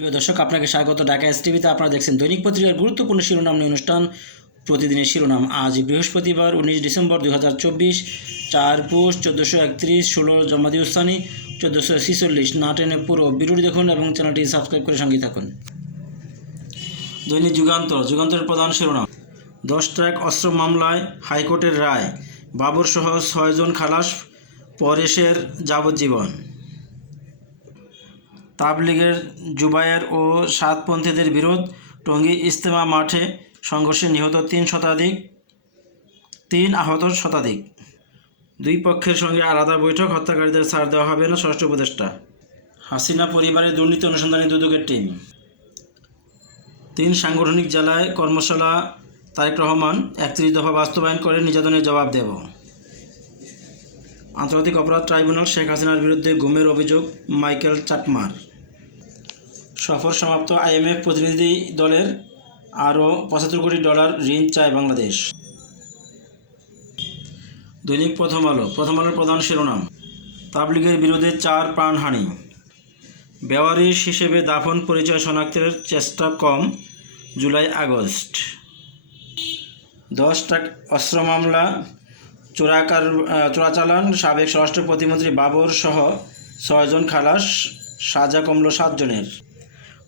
প্রিয় দর্শক, আপনাকে স্বাগত। ঢাকা এস টিভিতে আপনারা দেখছেন দৈনিক পত্রিকার গুরুত্বপূর্ণ শিরোনাম নিয়ে অনুষ্ঠান। প্রতিদিনের শিরোনাম, আজ বৃহস্পতিবার, উনিশ ডিসেম্বর দুই হাজার চব্বিশ। চার পুষ, চোদ্দোশো একত্রিশ, ষোলো জমাদিউস্তানি চোদ্দোশো ছিচল্লিশ। না টেনে পুরো বিরুদ্ধ দেখুন এবং চ্যানেলটি সাবস্ক্রাইব করে সঙ্গে থাকুন। দৈনিক যুগান্তর, যুগান্তরের প্রধান শিরোনাম। দশ ট্র্যাক অস্ত্র মামলায় হাইকোর্টের রায়। বাবর সহ ছয়জন খালাস, পরেশের যাবজ্জীবন। তাবলিগের জুবায়ের ও সাতপন্থীদের বিরোধ টঙ্গী ইস্তেমা মাঠে সংঘর্ষে নিহত তিন শতাধিক, তিন আহত শতাধিক। দুই পক্ষের সঙ্গে আলাদা বৈঠক, হত্যাকারীদের ছাড় দেওয়া হবে না ষষ্ঠ উপদেষ্টা। হাসিনা পরিবারের দুর্নীতি অনুসন্ধানী দুদকের টিম। তিন সাংগঠনিক জেলায় কর্মশালা তারেক রহমান একত্রিশ দফা বাস্তবায়ন করে নির্যাতনের জবাব দেব। আন্তর্জাতিক অপরাধ ট্রাইব্যুনাল শেখ হাসিনার বিরুদ্ধে গুমের অভিযোগ মাইকেল চাটমার। সফর সমাপ্ত, আইএমএফ প্রতিনিধি দলের আরও পঁচাত্তর কোটি ডলার ঋণ চায় বাংলাদেশ। দৈনিক প্রথম আলো, প্রথম আলোর প্রধান শিরোনাম, তাবলিগের বিরুদ্ধে চার প্রাণহানি। বেওয়ারিশ হিসেবে দাফন পরিচয় শনাক্তের চেষ্টা কম, জুলাই আগস্ট। দশ টাকা অস্ত্র মামলা, চোরাকার চোরাচালান, সাবেক স্বরাষ্ট্র প্রতিমন্ত্রী বাবর সহ ছয়জন খালাস, সাজা কমল সাতজনের।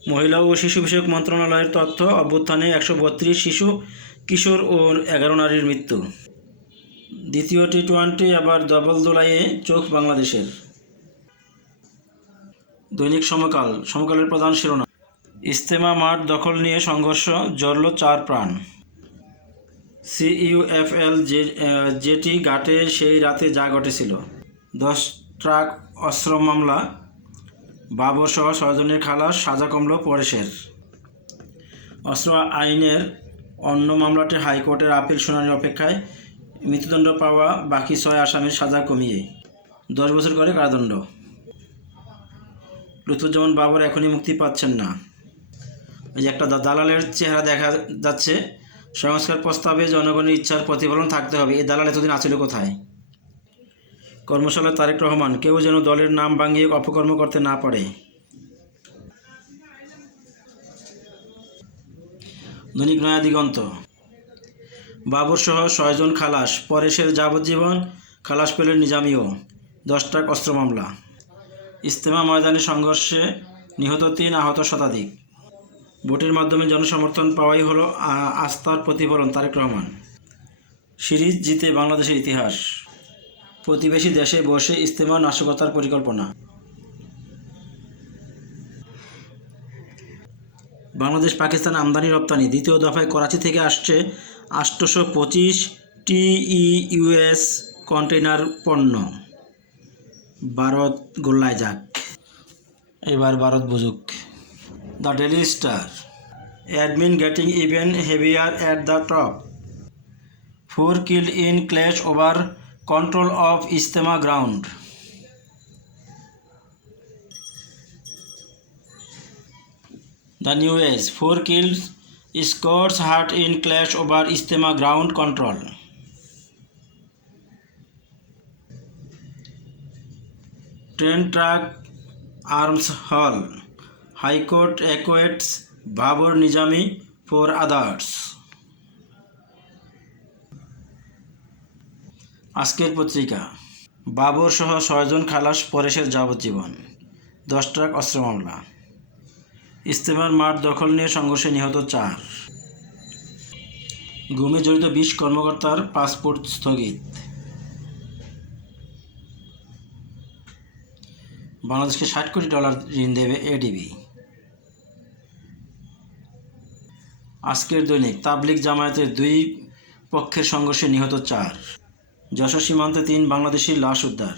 মহিলা ও শিশু বিষয়ক মন্ত্রণালয়ের তথ্য অভ্যুত্থানে একশো বত্রিশ শিশু কিশোর ও এগারো নারীর মৃত্যু। দ্বিতীয় টি টোয়েন্টি আবার ডবল দোলাইয়ে চোখ বাংলাদেশের। দৈনিক সমকাল সমকালের প্রধান শিরোনাম। ইস্তেমা মাঠ দখল নিয়ে সংঘর্ষ জড়ল চার প্রাণ। সিইউএফএল যে আহ, জেটি ঘাটে সেই রাতে যা ঘটেছিল। দশ ট্রাক অস্ত্র মামলা বাবর সহ ছয়জনের খালাস, সাজা কমল পরেশের। অস্ত্র আইনের অন্য মামলাটি হাইকোর্টের আপিল শুনানির অপেক্ষায় মৃত্যুদণ্ড পাওয়া বাকি ছয় আসামির সাজা কমিয়ে। দশ বছর করে কারাদণ্ড। লুৎফুজ্জামান বাবর এখনই মুক্তি পাচ্ছেন না। যে একটা দালালের চেহারা দেখা যাচ্ছে। সংস্কার প্রস্তাবে জনগণের ইচ্ছার প্রতিফলন থাকতে হবে। এই দালাল এতদিন আছিল কোথায়? কর্মশালা তারেক রহমান, কেউ যেন দলের নাম ভাঙিয়ে অপকর্ম করতে না পারে। দৈনিক নয়া দিগন্ত। বাবর সহ ছয়জন খালাস, পরেশের যাবজ্জীবন, খালাস পেলেন নিজামিও। দশ ট্রাক অস্ত্র মামলা। ইস্তেমা ময়দানে সংঘর্ষে নিহত তিন আহত শতাধিক। ভোটের মাধ্যমে জনসমর্থন পাওয়াই হলো আস্থার প্রতিফলন, তারেক রহমান। সিরিজ জিতে বাংলাদেশের ইতিহাস। প্রতিবেশী দেশে বসে ইস্তেমা নাশকতার পরিকল্পনা। বাংলাদেশ পাকিস্তান আমদানি রপ্তানি দ্বিতীয় দফায় করাচি থেকে আসছে আটশোশো পঁচিশ টিইউএস কন্টেইনার পণ্য। ভারত গোল্লায় যাক। এবার ভারত বুঝুক। The Daily Star. Admin getting even heavier at the top. Four killed in clash over control of Ijtema ground The news four killed scores hurt in clash over Istema ground control. Train truck arms haul. High Court acquits Babur Nizami for others. আজকের পত্রিকা। বাবর সহ ছয়জন খালাস পরেশের যাবজ্জীবন। দশ truck অস্ত্র মামলা। ইস্তেমার মাঠ দখল নিয়ে সংঘর্ষে নিহত চার। গুমে জড়িত বিশ কর্মকর্তার পাসপোর্ট স্থগিত। বাংলাদেশকে ষাট কোটি ডলার ঋণ দেবে এডিবি। আজকের দৈনিক, তাবলিগ জামায়াতের দুই পক্ষের সংঘর্ষে নিহত চার। যশোর সীমান্তে তিন বাংলাদেশি লাশ উদ্ধার।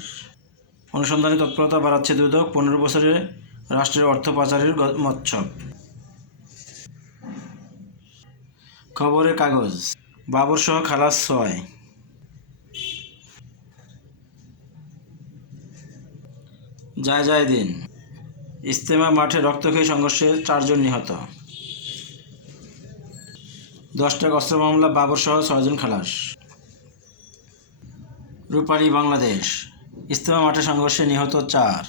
অনুসন্ধানী তৎপরতা বাড়াচ্ছে দুদক, পনেরো বছরে রাষ্ট্রের অর্থ পাচারের মৎসব খবরের কাগজ বাবর সহ খালাস ছয়। যায় যায় দিন। ইস্তেমা মাঠে রক্তক্ষয়ী সংঘর্ষে চারজন নিহত। দশটা অস্ত্র মামলা বাবর সহ ছয়জন খালাস। রূপালী বাংলাদেশ। ইস্তেমা মাঠে সংঘর্ষে নিহত চার।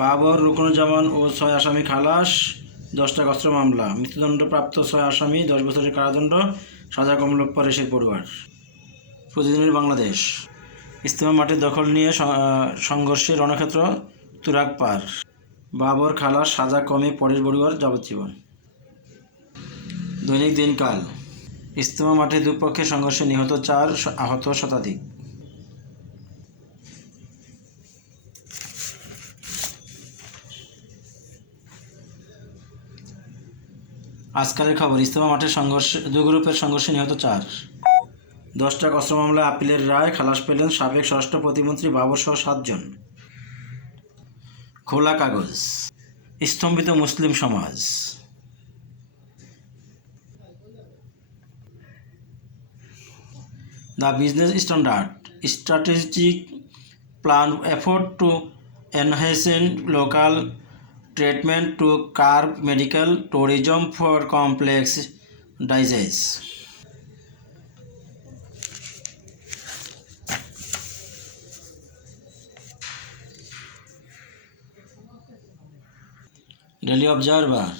বাবর, রুকনুজ্জামান ও ছয় আসামি খালাস, দশটা অস্ত্র মামলা। মৃত্যুদণ্ডপ্রাপ্ত ছয় আসামি, দশ বছরের কারাদণ্ড, সাজা কমল পরেশের পরিবার। প্রতিদিনের বাংলাদেশ। ইস্তেমা মাঠের দখল নিয়ে সংঘর্ষে রণক্ষেত্র, তুরাগ পার। বাবর, খালাস, সাজা কমে পরেশ বড়ুয়ার যাবজ্জীবন। দৈনিক দিনকাল। ইস্তেমা মাঠে দুপক্ষের সংঘর্ষে নিহত চার আহত শতাধিক। আজকালের খবর ইস্তেমা মাঠে সংঘর্ষে দুই গ্রুপের সংঘর্ষে নিহত চার। দশটা অস্ত্র মামলায় আপিলের রায়, খালাস পেলেন সাবেক স্বরাষ্ট্র প্রতিমন্ত্রী বাবর সহ সাতজন। খোলা কাগজ। স্তম্ভিত মুসলিম সমাজ। The business standard strategic plan effort to enhance local treatment to curb medical tourism for complex diseases. Daily Observer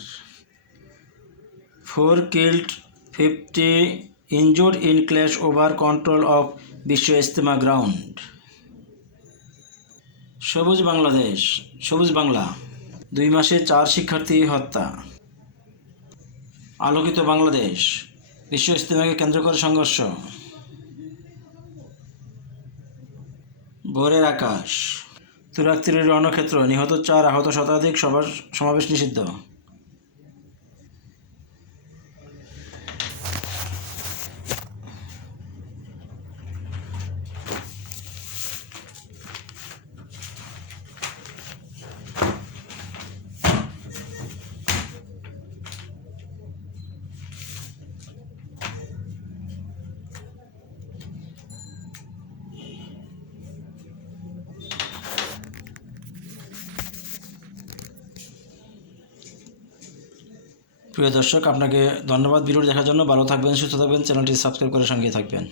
Four killed, 50 injured in clash over control of বিশ্ব ইস্তেমা গ্রাউন্ড সবুজ বাংলাদেশ, সবুজ বাংলা, দুই মাসে চার শিক্ষার্থী হত্যা। আলোকিত বাংলাদেশ, বিশ্ব ইস্তেমাকে কেন্দ্র করে সংঘর্ষ। ভোরের আকাশ। তুরাক তীরের রণক্ষেত্র, নিহত চার আহত শতাধিক সবার সমাবেশ নিষিদ্ধ। প্রিয় দর্শক, আপনাকে ধন্যবাদ। ভিডিওটি দেখার জন্য ভালো থাকবেন, সুস্থ থাকবেন। চ্যানেলটি সাবস্ক্রাইব করে সঙ্গে থাকবেন।